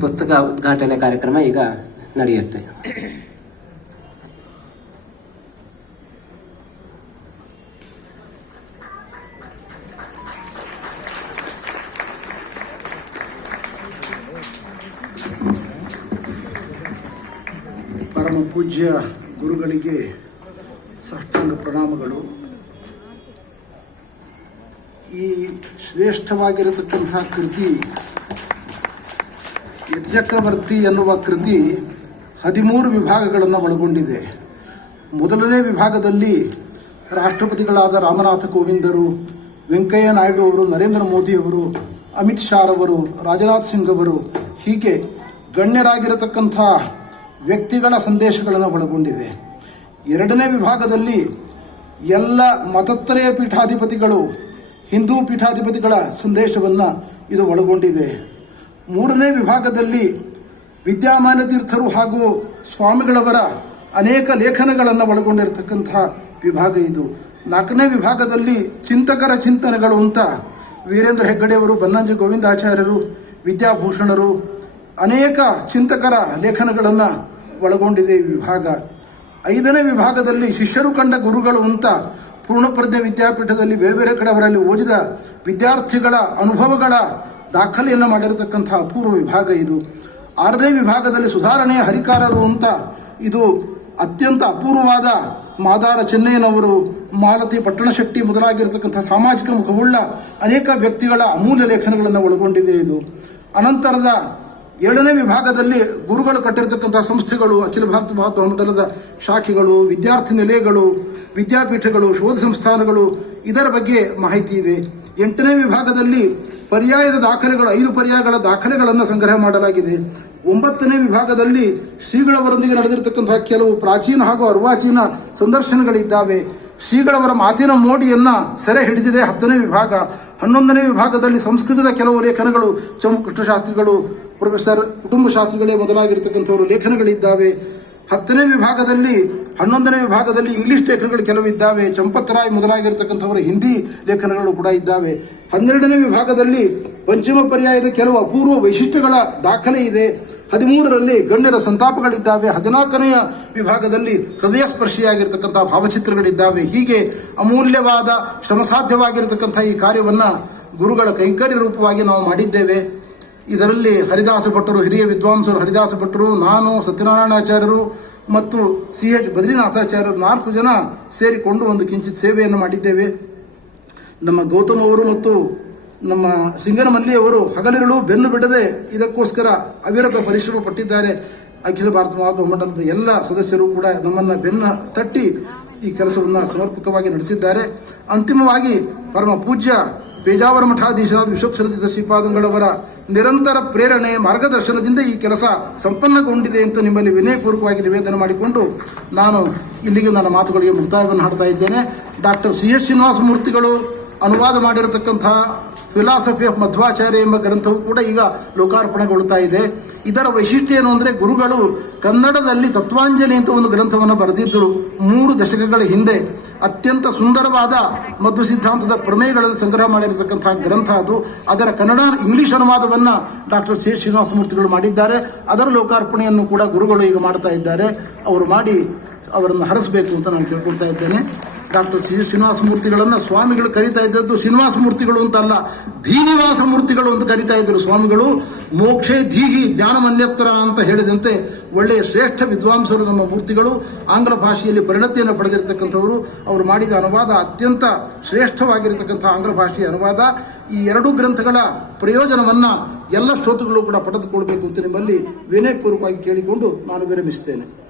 ಪುಸ್ತಕ ಉದ್ಘಾಟನೆ ಕಾರ್ಯಕ್ರಮ ಈಗ ನಡೆಯುತ್ತೆ. ಪರಮ ಪೂಜ್ಯ ಗುರುಗಳಿಗೆ ಸಾಷ್ಟಾಂಗ ಪ್ರಣಾಮಗಳು. ಈ ಶ್ರೇಷ್ಠವಾಗಿರತಕ್ಕಂತಹ ಕೃತಿ ಯತಿಚಕ್ರವರ್ತಿ ಎನ್ನುವ ಕೃತಿ ಹದಿಮೂರು ವಿಭಾಗಗಳನ್ನು ಒಳಗೊಂಡಿದೆ. ಮೊದಲನೇ ವಿಭಾಗದಲ್ಲಿ ರಾಷ್ಟ್ರಪತಿಗಳಾದ ರಾಮನಾಥ ಕೋವಿಂದರು, ವೆಂಕಯ್ಯ ನಾಯ್ಡು ಅವರು, ನರೇಂದ್ರ ಮೋದಿಯವರು ಅಮಿತ್ ಶಾರವರು ರಾಜನಾಥ್ ಸಿಂಗ್ ಅವರು ಹೀಗೆ ಗಣ್ಯರಾಗಿರತಕ್ಕಂಥ ವ್ಯಕ್ತಿಗಳ ಸಂದೇಶಗಳನ್ನು ಒಳಗೊಂಡಿದೆ. ಎರಡನೇ ವಿಭಾಗದಲ್ಲಿ ಎಲ್ಲ ಮತತ್ರಯ ಪೀಠಾಧಿಪತಿಗಳು, ಹಿಂದೂ ಪೀಠಾಧಿಪತಿಗಳ ಸಂದೇಶವನ್ನು ಇದು ಒಳಗೊಂಡಿದೆ. ಮೂರನೇ ವಿಭಾಗದಲ್ಲಿ ವಿದ್ಯಾಮಾನ ತೀರ್ಥರು ಹಾಗೂ ಸ್ವಾಮಿಗಳವರ ಅನೇಕ ಲೇಖನಗಳನ್ನು ಒಳಗೊಂಡಿರತಕ್ಕಂತಹ ವಿಭಾಗ ಇದು. ನಾಲ್ಕನೇ ವಿಭಾಗದಲ್ಲಿ ಚಿಂತಕರ ಚಿಂತನೆಗಳು ಅಂತ ವೀರೇಂದ್ರ ಹೆಗ್ಗಡೆಯವರು ಬನ್ನಂಜಿ ಗೋವಿಂದಾಚಾರ್ಯರು ವಿದ್ಯಾಭೂಷಣರು ಅನೇಕ ಚಿಂತಕರ ಲೇಖನಗಳನ್ನು ಒಳಗೊಂಡಿದೆ ಈ ವಿಭಾಗ. ಐದನೇ ವಿಭಾಗದಲ್ಲಿ ಶಿಷ್ಯರು ಕಂಡ ಗುರುಗಳು ಅಂತ ಪೂರ್ಣಪ್ರಜ್ಞೆ ವಿದ್ಯಾಪೀಠದಲ್ಲಿ ಬೇರೆ ಬೇರೆ ಕಡೆ ಅವರಲ್ಲಿ ಓದಿದ ವಿದ್ಯಾರ್ಥಿಗಳ ಅನುಭವಗಳ ದಾಖಲೆಯನ್ನು ಮಾಡಿರತಕ್ಕಂಥ ಅಪೂರ್ವ ವಿಭಾಗ ಇದು. ಆರನೇ ವಿಭಾಗದಲ್ಲಿ ಸುಧಾರಣೆಯ ಹರಿಕಾರರು ಅಂತ ಇದು ಅತ್ಯಂತ ಅಪೂರ್ವವಾದ ಮಾದಾರ ಚೆನ್ನಯ್ಯನವರು, ಮಾಲತಿ ಪಟ್ಟಣಶೆಟ್ಟಿ ಮೊದಲಾಗಿರತಕ್ಕಂಥ ಸಾಮಾಜಿಕ ಮುಖವುಳ್ಳ ಅನೇಕ ವ್ಯಕ್ತಿಗಳ ಅಮೂಲ್ಯ ಲೇಖನಗಳನ್ನು ಒಳಗೊಂಡಿದೆ ಇದು. ಅನಂತರದ ಏಳನೇ ವಿಭಾಗದಲ್ಲಿ ಗುರುಗಳು ಕಟ್ಟಿರತಕ್ಕಂಥ ಸಂಸ್ಥೆಗಳು, ಅಖಿಲ ಭಾರತ ಮಹತ್ವ ಮಂಡಲದ ಶಾಖೆಗಳು, ವಿದ್ಯಾರ್ಥಿ ನಿಲಯಗಳು, ವಿದ್ಯಾಪೀಠಗಳು, ಶೋಧ ಸಂಸ್ಥಾನಗಳು, ಇದರ ಬಗ್ಗೆ ಮಾಹಿತಿ ಇದೆ. ಎಂಟನೇ ವಿಭಾಗದಲ್ಲಿ ಪರ್ಯಾಯದ ದಾಖಲೆಗಳು, ಐದು ಪರ್ಯಾಯಗಳ ದಾಖಲೆಗಳನ್ನು ಸಂಗ್ರಹ ಮಾಡಲಾಗಿದೆ. ಒಂಬತ್ತನೇ ವಿಭಾಗದಲ್ಲಿ ಶ್ರೀಗಳವರೊಂದಿಗೆ ನಡೆದಿರತಕ್ಕಂತಹ ಕೆಲವು ಪ್ರಾಚೀನ ಹಾಗೂ ಅರ್ವಾಚೀನ ಸಂದರ್ಶನಗಳಿದ್ದಾವೆ. ಶ್ರೀಗಳವರ ಮಾತಿನ ಮೋಡಿಯನ್ನು ಸೆರೆ ಹಿಡಿದಿದೆ ಹತ್ತನೇ ವಿಭಾಗ. ಹನ್ನೊಂದನೇ ವಿಭಾಗದಲ್ಲಿ ಸಂಸ್ಕೃತದ ಕೆಲವು ಲೇಖನಗಳು ಚಮು ಕೃಷ್ಣಶಾಸ್ತ್ರಿಗಳು ಪ್ರೊಫೆಸರ್ ಕುಟುಂಬ ಶಾಸ್ತ್ರಿಗಳೇ ಮೊದಲಾಗಿರ್ತಕ್ಕಂಥವರು ಲೇಖನಗಳಿದ್ದಾವೆ. ಹತ್ತನೇ ವಿಭಾಗದಲ್ಲಿ, ಹನ್ನೊಂದನೇ ವಿಭಾಗದಲ್ಲಿ ಇಂಗ್ಲಿಷ್ ಲೇಖನಗಳು ಕೆಲವು ಇದ್ದಾವೆ. ಚಂಪತರಾಯ್ ಮೊದಲಾಗಿರ್ತಕ್ಕಂಥವರ ಹಿಂದಿ ಲೇಖನಗಳು ಕೂಡ ಇದ್ದಾವೆ. ಹನ್ನೆರಡನೇ ವಿಭಾಗದಲ್ಲಿ ಪಂಚಮ ಪರ್ಯಾಯದ ಕೆಲವು ಅಪೂರ್ವ ವೈಶಿಷ್ಟ್ಯಗಳ ದಾಖಲೆ ಇದೆ. ಹದಿಮೂರರಲ್ಲಿ ಗಣ್ಯರ ಸಂತಾಪಗಳಿದ್ದಾವೆ. ಹದಿನಾಲ್ಕನೆಯ ವಿಭಾಗದಲ್ಲಿ ಹೃದಯ ಸ್ಪರ್ಶಿಯಾಗಿರ್ತಕ್ಕಂಥ ಭಾವಚಿತ್ರಗಳಿದ್ದಾವೆ. ಹೀಗೆ ಅಮೂಲ್ಯವಾದ, ಶ್ರಮಸಾಧ್ಯವಾಗಿರತಕ್ಕಂಥ ಈ ಕಾರ್ಯವನ್ನು ಗುರುಗಳ ಕೈಂಕರ್ಯ ರೂಪವಾಗಿ ನಾವು ಮಾಡಿದ್ದೇವೆ. ಇದರಲ್ಲಿ ಹರಿದಾಸ ಭಟ್ಟರು, ಹಿರಿಯ ವಿದ್ವಾಂಸರು ಹರಿದಾಸ ಭಟ್ಟರು, ನಾನು ಸತ್ಯನಾರಾಯಣಾಚಾರ್ಯರು ಮತ್ತು ಸಿ ಎಚ್ ಬದ್ರಿನಾಥಾಚಾರ್ಯರು ನಾಲ್ಕು ಜನ ಸೇರಿಕೊಂಡು ಒಂದು ಕಿಂಚಿತ್ ಸೇವೆಯನ್ನು ಮಾಡಿದ್ದೇವೆ. ನಮ್ಮ ಗೌತಮ್ ಅವರು ಮತ್ತು ನಮ್ಮ ಸಿಂಗನಮಲ್ಲಿಯವರು ಹಗಲಿರುಳು ಬೆನ್ನು ಬಿಡದೆ ಇದಕ್ಕೋಸ್ಕರ ಅವಿರತ ಪರಿಶ್ರಮ ಪಟ್ಟಿದ್ದಾರೆ. ಅಖಿಲ ಭಾರತ ಮಹಾತ್ಮ ಮಂಡಲದ ಎಲ್ಲ ಸದಸ್ಯರು ಕೂಡ ನಮ್ಮನ್ನು ಬೆನ್ನ ತಟ್ಟಿ ಈ ಕೆಲಸವನ್ನು ಸಮರ್ಪಕವಾಗಿ ನಡೆಸಿದ್ದಾರೆ. ಅಂತಿಮವಾಗಿ ಪರಮ ಪೂಜ್ಯ ಪೇಜಾವರ ಮಠಾಧೀಶರಾದ ವಿಶ್ವಕ್ಷರಚಿತ ಶ್ರೀಪಾದಂಗಳವರ ನಿರಂತರ ಪ್ರೇರಣೆ, ಮಾರ್ಗದರ್ಶನದಿಂದ ಈ ಕೆಲಸ ಸಂಪನ್ನಗೊಂಡಿದೆ ಅಂತ ನಿಮ್ಮಲ್ಲಿ ವಿನಯಪೂರ್ವಕವಾಗಿ ನಿವೇದನೆ ಮಾಡಿಕೊಂಡು ನಾನು ಇಲ್ಲಿಗೆ ನನ್ನ ಮಾತುಗಳಿಗೆ ಮುಕ್ತಾಯವನ್ನು ಹಾಡ್ತಾ ಇದ್ದೇನೆ. ಡಾಕ್ಟರ್ ಸಿ ಎಸ್ ಶ್ರೀನಿವಾಸ ಮೂರ್ತಿಗಳು ಅನುವಾದ ಮಾಡಿರತಕ್ಕಂಥ ಫಿಲಾಸಫಿ ಆಫ್ ಮಧ್ವಾಚಾರ್ಯ ಎಂಬ ಗ್ರಂಥವು ಕೂಡ ಈಗ ಲೋಕಾರ್ಪಣೆಗೊಳ್ತಾ ಇದೆ. ಇದರ ವೈಶಿಷ್ಟ್ಯ ಏನು ಅಂದರೆ ಗುರುಗಳು ಕನ್ನಡದಲ್ಲಿ ತತ್ವಾಂಜಲಿ ಅಂತ ಒಂದು ಗ್ರಂಥವನ್ನು ಬರೆದಿದ್ದರು ಮೂರು ದಶಕಗಳ ಹಿಂದೆ. ಅತ್ಯಂತ ಸುಂದರವಾದ ಮಧ್ವ ಸಿದ್ಧಾಂತದ ಪ್ರಮೇಯಗಳನ್ನು ಸಂಗ್ರಹ ಮಾಡಿರತಕ್ಕಂತಹ ಗ್ರಂಥ ಅದು. ಅದರ ಕನ್ನಡ, ಇಂಗ್ಲಿಷ್ ಅನುವಾದವನ್ನು ಡಾಕ್ಟರ್ ಸಿ ಶ್ರೀನಿವಾಸ ಮೂರ್ತಿಗಳು ಮಾಡಿದ್ದಾರೆ. ಅದರ ಲೋಕಾರ್ಪಣೆಯನ್ನು ಕೂಡ ಗುರುಗಳು ಈಗ ಮಾಡ್ತಾ ಇದ್ದಾರೆ. ಅವರು ಮಾಡಿ ಅವರನ್ನು ಹರಿಸಬೇಕು ಅಂತ ನಾನು ಕೇಳ್ಕೊಳ್ತಾ ಇದ್ದೇನೆ. ಡಾಕ್ಟರ್ ಸಿ ಶ್ರೀನಿವಾಸ ಮೂರ್ತಿಗಳನ್ನು ಸ್ವಾಮಿಗಳು ಕರಿತಾ ಇದ್ದದ್ದು ಶ್ರೀನಿವಾಸ ಮೂರ್ತಿಗಳು ಅಂತಲ್ಲ, ಧೀನಿವಾಸ ಮೂರ್ತಿಗಳು ಅಂತ ಕರಿತಾ ಇದ್ದರು ಸ್ವಾಮಿಗಳು. ಮೋಕ್ಷೇ ಧೀಹಿ ಜ್ಞಾನ ಅಂತ ಹೇಳಿದಂತೆ ಒಳ್ಳೆಯ ಶ್ರೇಷ್ಠ ವಿದ್ವಾಂಸರು ನಮ್ಮ ಮೂರ್ತಿಗಳು. ಆಂಗ್ಲ ಭಾಷೆಯಲ್ಲಿ ಪರಿಣತಿಯನ್ನು ಪಡೆದಿರತಕ್ಕಂಥವರು. ಅವರು ಮಾಡಿದ ಅನುವಾದ ಅತ್ಯಂತ ಶ್ರೇಷ್ಠವಾಗಿರತಕ್ಕಂಥ ಆಂಗ್ಲ ಭಾಷೆಯ ಅನುವಾದ. ಈ ಎರಡು ಗ್ರಂಥಗಳ ಪ್ರಯೋಜನವನ್ನು ಎಲ್ಲ ಶ್ರೋತೃಗಳು ಕೂಡ ಪಡೆದುಕೊಳ್ಬೇಕು ಅಂತ ನಿಮ್ಮಲ್ಲಿ ವಿನಯಪೂರ್ವಕವಾಗಿ ಕೇಳಿಕೊಂಡು ನಾನು ವಿರಮಿಸ್ತೇನೆ